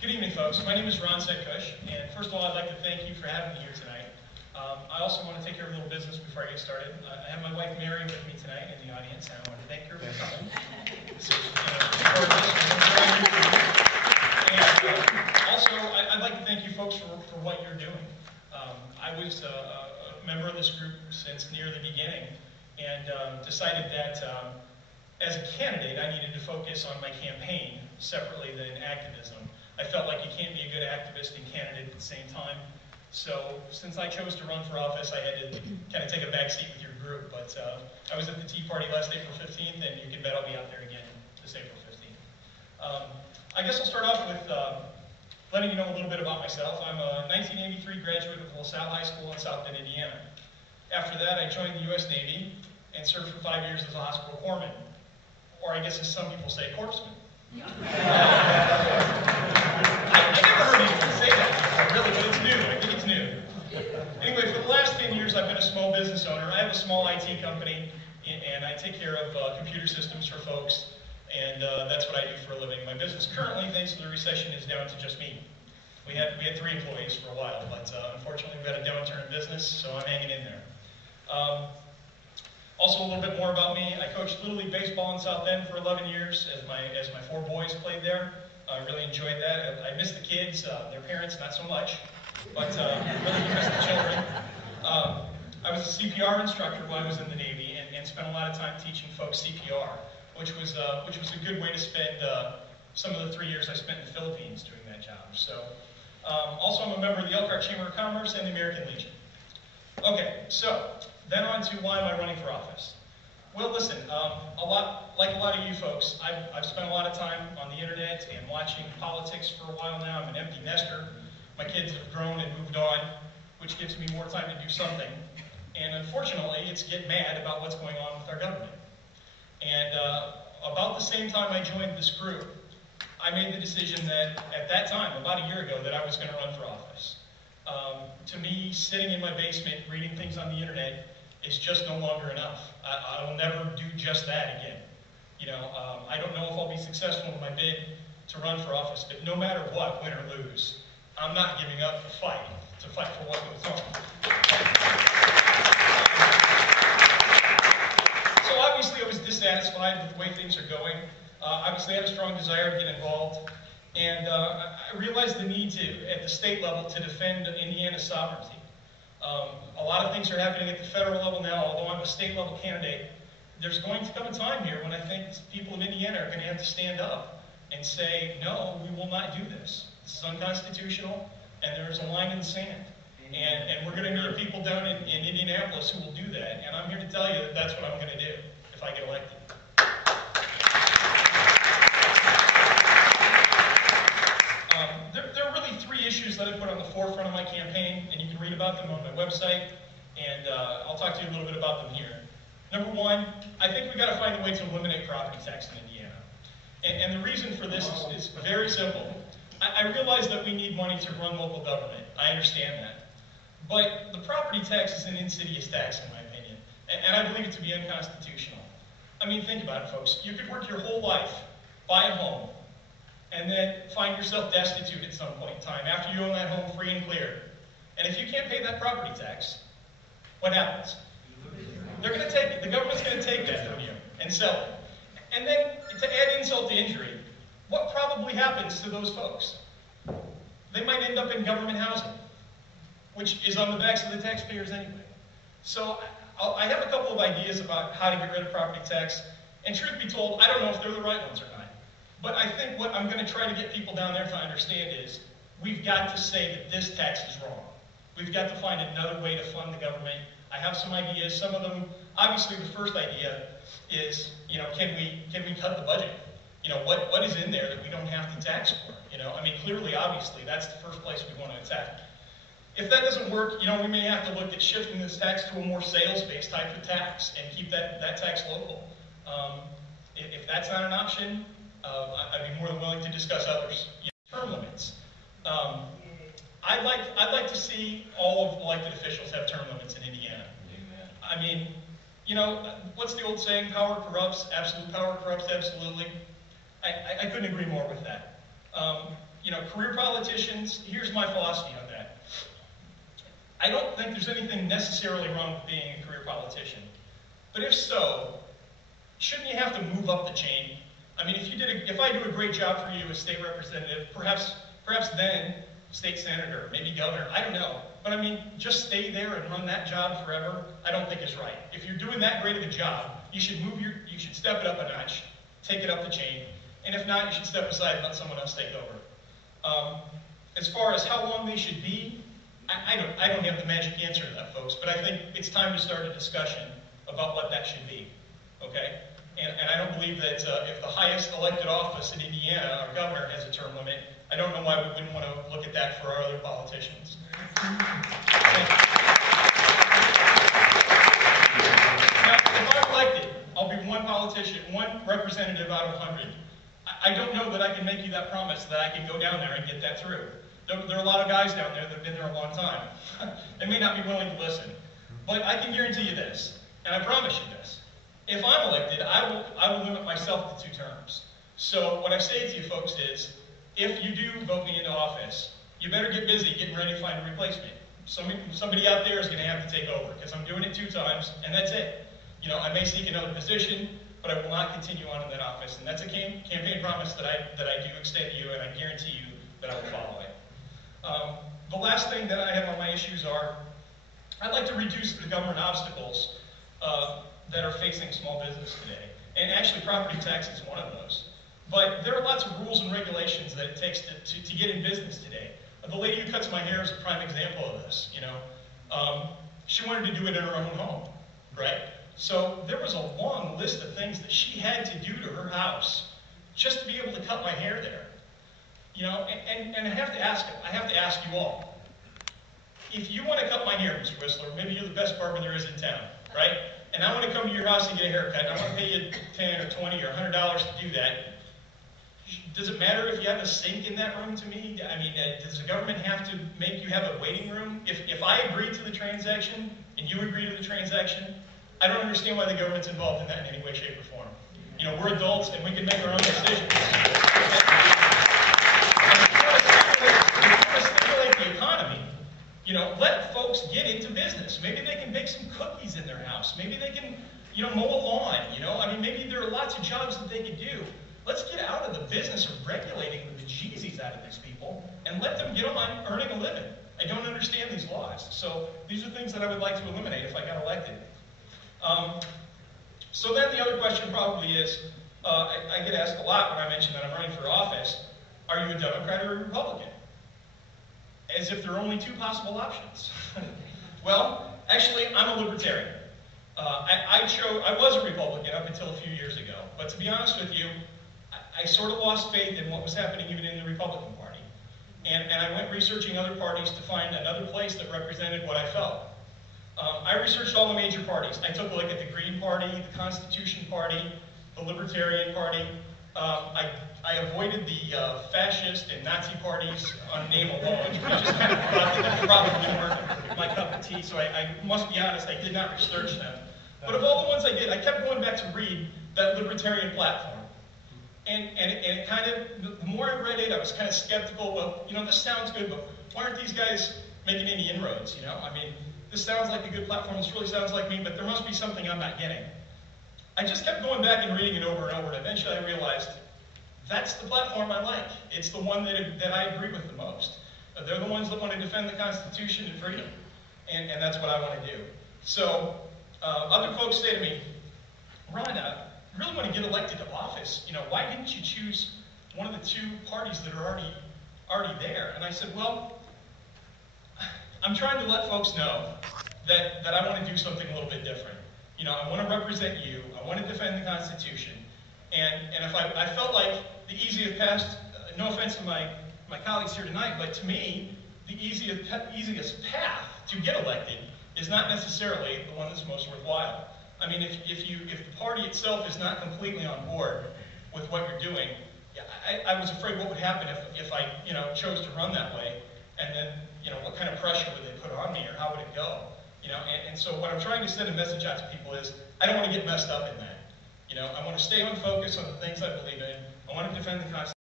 Good evening, folks. My name is Ron Setkush, and first of all, I'd like to thank you for having me here tonight. I also want to take care of a little business before I get started. I have my wife Mary with me tonight in the audience, and I want to thank her for coming. Also, I'd like to thank you folks for what you're doing. I was a member of this group since near the beginning, and decided that as a candidate, I needed to focus on my campaign separately than activism. I felt like you can't be a good activist and candidate at the same time. So since I chose to run for office, I had to kind of take a back seat with your group. But I was at the Tea Party last April 15th, and you can bet I'll be out there again this April 15th. I guess I'll start off with letting you know a little bit about myself. I'm a 1983 graduate of LaSalle High School in South Bend, Indiana. After that, I joined the U.S. Navy and served for 5 years as a hospital corpsman, or I guess as some people say, corpsman. I never heard anyone say that before, really, but it's new. I think it's new. Anyway, for the last 10 years, I've been a small business owner. I have a small IT company, and I take care of computer systems for folks, and that's what I do for a living. My business currently, thanks to the recession, is down to just me. We had 3 employees for a while, but unfortunately, we've had a downturn in business, so I'm hanging in there. Also, a little bit more about me. I coached Little League Baseball in South Bend for 11 years as my 4 boys played there. I really enjoyed that. I miss the kids, their parents not so much, but really do miss the children. I was a CPR instructor while I was in the Navy and spent a lot of time teaching folks CPR, which was a good way to spend some of the 3 years I spent in the Philippines doing that job. So, also I'm a member of the Elkhart Chamber of Commerce and the American Legion. Okay, so then on to why am I running for office? Well, listen, like a lot of you folks, I've spent a lot of time on the internet and watching politics for a while now. I'm an empty nester. My kids have grown and moved on, which gives me more time to do something. And unfortunately, it's get mad about what's going on with our government. And about the same time I joined this group, I made the decision that at that time, about a year ago, that I was going to run for office. To me, sitting in my basement reading things on the internet is just no longer enough. I will never do just that again. You know, I don't know if I'll be successful in my bid to run for office, but no matter what, win or lose, I'm not giving up the fight to fight for what goes on. So obviously I was dissatisfied with the way things are going. Obviously I had a strong desire to get involved. And I realized the need to, at the state level, to defend Indiana's sovereignty. A lot of things are happening at the federal level now, although I'm a state level candidate. There's going to come a time here when I think people of Indiana are going to have to stand up and say, no, we will not do this. This is unconstitutional, and there's a line in the sand. And we're going to need people down in Indianapolis who will do that. And I'm here to tell you that that's what I'm going to do if I get elected. There are really 3 issues that I put on the forefront of my campaign, and you can read about them on my website, and I'll talk to you a little bit about them here. Number 1, I think we've got to find a way to eliminate property tax in Indiana. And the reason for this is very simple. I realize that we need money to run local government. I understand that. But the property tax is an insidious tax, in my opinion, and I believe it to be unconstitutional. I mean, think about it, folks. You could work your whole life, buy a home, and then find yourself destitute at some point in time after you own that home free and clear. And if you can't pay that property tax, what happens? They're going to take it. The government's going to take that from you and sell it. And then, to add insult to injury, what probably happens to those folks? They might end up in government housing, which is on the backs of the taxpayers anyway. So I have a couple of ideas about how to get rid of property tax. And truth be told, I don't know if they're the right ones or not. But I think what I'm going to try to get people down there to understand is we've got to say that this tax is wrong. We've got to find another way to fund the government. I have some ideas. Some of them, obviously the first idea is, you know, can we cut the budget? You know, what is in there that we don't have to tax for? You know, I mean, clearly, obviously, that's the first place we want to attack. If that doesn't work, you know, we may have to look at shifting this tax to a more sales-based type of tax and keep that tax local. If that's not an option, I'd be more than willing to discuss others. Term limits. I'd like to see all of elected officials have term limits in Indiana. Amen. I mean, you know, what's the old saying? Power corrupts. Absolute power corrupts absolutely. I couldn't agree more with that. career politicians, here's my philosophy on that. I don't think there's anything necessarily wrong with being a career politician. But if so, shouldn't you have to move up the chain? I mean, if I do a great job for you as state representative, perhaps then state senator, maybe governor, I don't know. But I mean, just stay there and run that job forever, I don't think is right. If you're doing that great of a job, you should step it up a notch, take it up the chain, and if not, you should step aside and let someone else take over. As far as how long they should be, I don't have the magic answer to that, folks, but I think it's time to start a discussion about what that should be, okay? And I don't believe that if the highest elected office in Indiana, our governor, has a term limit, I don't know why we wouldn't want to look at that for our other politicians. Now, if I'm elected, I'll be one politician, one representative out of 100. I don't know that I can make you that promise that I can go down there and get that through. There are a lot of guys down there that have been there a long time. They may not be willing to listen. But I can guarantee you this, and I promise you this. If I'm elected, I will limit myself to 2 terms. So what I say to you folks is, if you do vote me into office, you better get busy getting ready to find a replacement. Somebody out there is going to have to take over, because I'm doing it 2 times, and that's it. I may seek another position, but I will not continue on in that office. And that's a campaign promise that I do extend to you, and I guarantee you that I will follow it. The last thing that I have on my issues are, I'd like to reduce the government obstacles that are facing small business today. And actually, property tax is one of those. But there are lots of rules and regulations that it takes to get in business today. The lady who cuts my hair is a prime example of this. She wanted to do it in her own home, right? So there was a long list of things that she had to do to her house just to be able to cut my hair there. And I have to ask you all, if you want to cut my hair, Mr. Whistler, maybe you're the best barber there is in town, right? And I want to come to your house and get a haircut, and I want to pay you $10 or $20 or $100 to do that. Does it matter if you have a sink in that room to me? I mean, does the government have to make you have a waiting room? If I agree to the transaction and you agree to the transaction, I don't understand why the government's involved in that in any way, shape, or form. We're adults and we can make our own decisions. The economy, let folks get into business. Maybe they can bake some cookies in their house. Maybe they can, mow a lawn, I mean, maybe there are lots of jobs that they could do. Let's get out of the business of regulating the bejesus out of these people and let them get on earning a living. I don't understand these laws. So these are things that I would like to eliminate if I got elected. So then the other question probably is, I get asked a lot when I mention that I'm running for office, are you a Democrat or a Republican? As if there are only 2 possible options. Well, actually, I'm a libertarian. I was a Republican up until a few years ago, but to be honest with you, I sort of lost faith in what was happening even in the Republican Party. And I went researching other parties to find another place that represented what I felt. I researched all the major parties. I took a look at the Green Party, the Constitution Party, the Libertarian Party. I avoided the fascist and Nazi parties on name alone. I just kind of thought that they probably weren't my cup of tea, so I must be honest, I did not research them. But of all the ones I did, I kept going back to read that libertarian platform. And it kind of, the more I read it, I was kind of skeptical. Well, this sounds good, but why aren't these guys making any inroads, I mean, this sounds like a good platform, this really sounds like me, but there must be something I'm not getting. I just kept going back and reading it over and over, and eventually I realized that's the platform I like. It's the one that I agree with the most. They're the ones that want to defend the Constitution and freedom, and that's what I want to do. So other folks say to me, Ron, you really want to get elected to office. Why didn't you choose one of the 2 parties that are already there? And I said, well, I'm trying to let folks know that I want to do something a little bit different. I want to represent you. I want to defend the Constitution. And if I felt like the easiest path, no offense to my colleagues here tonight, but to me, the easiest path to get elected is not necessarily the one that's most worthwhile. I mean, if the party itself is not completely on board with what you're doing, I was afraid what would happen if I chose to run that way, and then what kind of pressure would they put on me, or how would it go? And so what I'm trying to send a message out to people is, I don't want to get messed up in that. I want to stay on focus on the things I believe in. I want to defend the Constitution.